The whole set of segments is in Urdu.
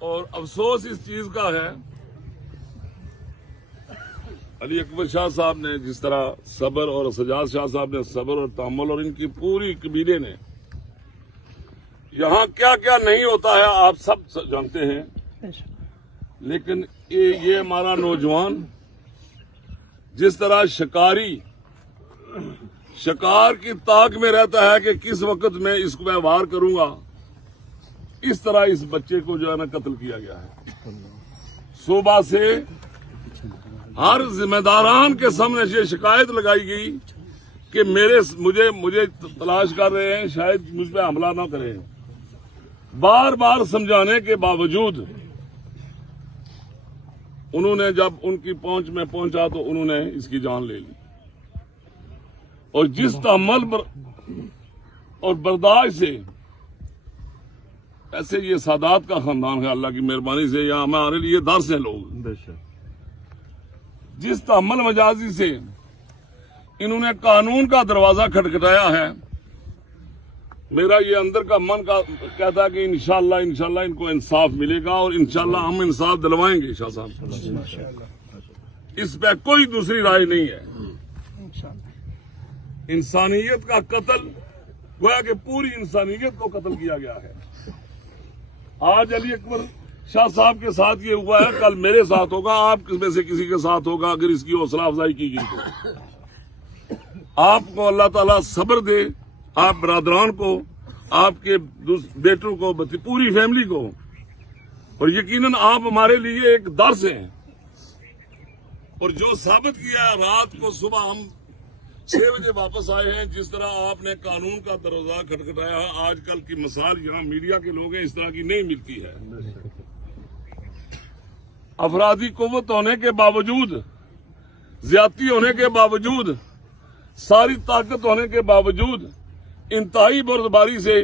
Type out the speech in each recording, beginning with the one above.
اور افسوس اس چیز کا ہے علی اکبر شاہ صاحب نے جس طرح صبر اور سجاد شاہ صاحب نے صبر اور تحمل اور ان کی پوری قبیلے نے یہاں کیا کیا نہیں ہوتا ہے آپ سب جانتے ہیں، لیکن یہ ہمارا نوجوان جس طرح شکار کی تاک میں رہتا ہے کہ کس وقت میں اس کو میں وار کروں گا، اس طرح اس بچے کو جو ہے نا قتل کیا گیا ہے۔ صوبہ سے ہر ذمہ داران کے سامنے یہ شکایت لگائی گئی کہ مجھے تلاش کر رہے ہیں، شاید مجھ پہ حملہ نہ کریں۔ بار بار سمجھانے کے باوجود انہوں نے جب ان کی پہنچ میں پہنچا تو انہوں نے اس کی جان لے لی، اور جس تحمل اور برداشت سے، ایسے یہ سادات کا خاندان ہے، اللہ کی مہربانی سے یہاں ہمارے لیے درس ہیں لوگ، جس تحمل مجازی سے انہوں نے قانون کا دروازہ کھٹکھٹایا ہے، میرا یہ اندر کا من کہتا ہے کہ انشاءاللہ ان کو انصاف ملے گا، اور انشاءاللہ ہم انصاف دلوائیں گے شاہ صاحب۔ اس پہ کوئی دوسری رائے نہیں ہے۔ انسانیت کا قتل گویا کہ پوری انسانیت کو قتل کیا گیا ہے۔ آج علی اکبر شاہ صاحب کے ساتھ یہ ہوا ہے، کل میرے ساتھ ہوگا، آپ میں سے کسی کے ساتھ ہوگا، اگر اس کی حوصلہ افزائی کی گئی تو آپ کو اللہ تعالیٰ صبر دے، آپ برادران کو، آپ کے بیٹوں کو، پوری فیملی کو، اور یقیناً آپ ہمارے لیے ایک درس ہیں، اور جو ثابت کیا ہے رات کو صبح ہم 6 بجے واپس آئے ہیں، جس طرح آپ نے قانون کا دروازہ کھٹکھٹایا ہے، آج کل کی مثال یہاں میڈیا کے لوگ ہیں اس طرح کی نہیں ملتی ہے۔ افرادی قوت ہونے کے باوجود، زیادتی ہونے کے باوجود، ساری طاقت ہونے کے باوجود انتہائی بردباری سے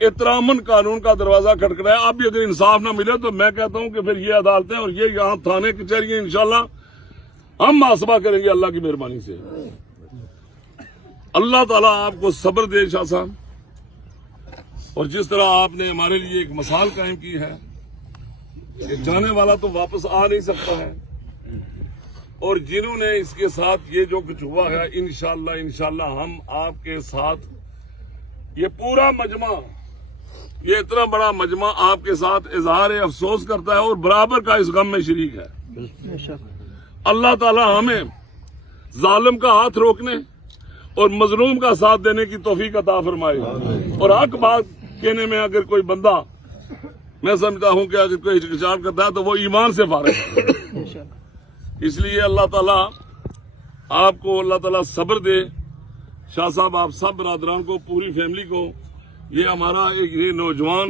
احتراماً قانون کا دروازہ کھٹکھٹایا۔ اب بھی اگر انصاف نہ ملے تو میں کہتا ہوں کہ پھر یہ عدالتیں اور یہ یہاں تھانے کچہریاں انشاءاللہ ہم محاسبہ کریں گے اللہ کی مہربانی سے۔ اللہ تعالیٰ آپ کو صبر دے شاہ صاحب، اور جس طرح آپ نے ہمارے لیے ایک مثال قائم کی ہے کہ جانے والا تو واپس آ نہیں سکتا ہے، اور جنہوں نے اس کے ساتھ یہ جو کچھ ہوا ہے، انشاءاللہ ہم آپ کے ساتھ، یہ پورا مجمع، یہ اتنا بڑا مجمع آپ کے ساتھ اظہار افسوس کرتا ہے اور برابر کا اس غم میں شریک ہے۔ اللہ تعالیٰ ہمیں ظالم کا ہاتھ روکنے اور مظلوم کا ساتھ دینے کی توفیق عطا فرمائے، اور حق بات کہنے میں اگر کوئی بندہ، میں سمجھتا ہوں کہ اگر کوئی ہچکچاہٹ کرتا ہے تو وہ ایمان سے فارغ ہے۔ اس لیے اللہ تعالیٰ آپ کو اللہ تعالیٰ صبر دے۔ شاہ صاحب آپ سب برادران کو، پوری فیملی کو، یہ ہمارا یہ نوجوان،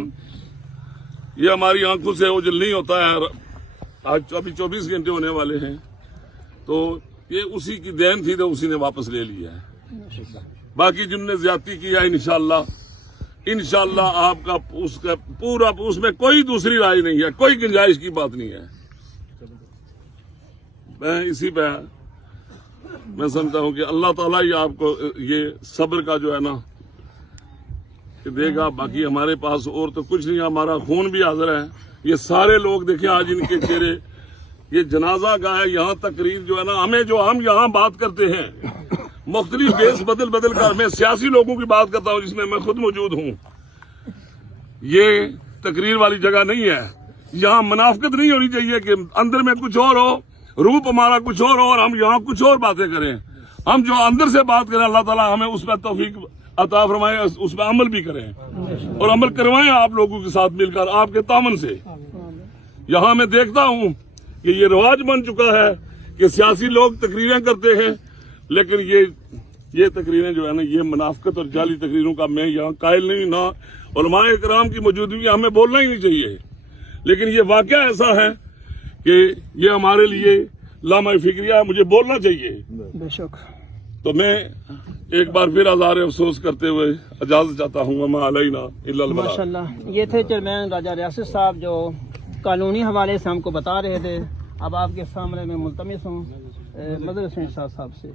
یہ ہماری آنکھوں سے اوجھل نہیں ہوتا ہے، آج ابھی 24 گھنٹے ہونے والے ہیں، تو یہ اسی کی دین تھی تو اسی نے واپس لے لیا ہے۔ باقی جن نے زیادتی کیا انشاءاللہ آپ کا اس کا پورا، اس میں کوئی دوسری رائے نہیں ہے، کوئی گنجائش کی بات نہیں ہے۔ میں اسی پہ میں سمجھتا ہوں کہ اللہ تعالیٰ ہی آپ کو یہ صبر کا جو ہے نا کہ دے گا۔ باقی ہمارے پاس اور تو کچھ نہیں، ہمارا خون بھی حاضر ہے۔ یہ سارے لوگ دیکھیں آج ان کے چہرے، یہ جنازہ کا ہے، یہاں تقریر جو ہے نا، ہم یہاں بات کرتے ہیں مختلف بیس بدل کر، میں سیاسی لوگوں کی بات کرتا ہوں جس میں خود موجود ہوں، یہ تقریر والی جگہ نہیں ہے۔ یہاں منافقت نہیں ہونی چاہیے کہ اندر میں کچھ اور ہو، روپ ہمارا کچھ اور ہو، اور ہم یہاں کچھ اور باتیں کریں۔ ہم جو اندر سے بات کریں اللہ تعالیٰ ہمیں اس پہ توفیق عطا فرمائے، اس پہ عمل بھی کریں، اور عمل کروائیں آپ لوگوں کے ساتھ مل کر آپ کے تعاون سے۔ یہاں میں دیکھتا ہوں کہ یہ رواج بن چکا ہے کہ سیاسی لوگ تقریریں کرتے ہیں، لیکن یہ تقریریں جو ہے نا، یہ منافقت اور جعلی تقریروں کا میں یہاں قائل نہیں، نہ علماء کرام کی موجودگی ہمیں بولنا ہی نہیں چاہیے، لیکن یہ واقعہ ایسا ہے کہ یہ ہمارے لیے لامع فکریہ ہے، مجھے بولنا چاہیے۔ بے شک۔ تو میں ایک بار پھر اظہار افسوس کرتے ہوئے اجازت چاہتا ہوں، وما علینا الا البلاغ۔ ماشاءاللہ، یہ تھے چیئرمین راجہ ریاست صاحب جو قانونی حوالے سے ہم کو بتا رہے تھے۔ اب آپ کے سامنے میں ملتمس ہوں مظہر حسین شاہ صاحب سے۔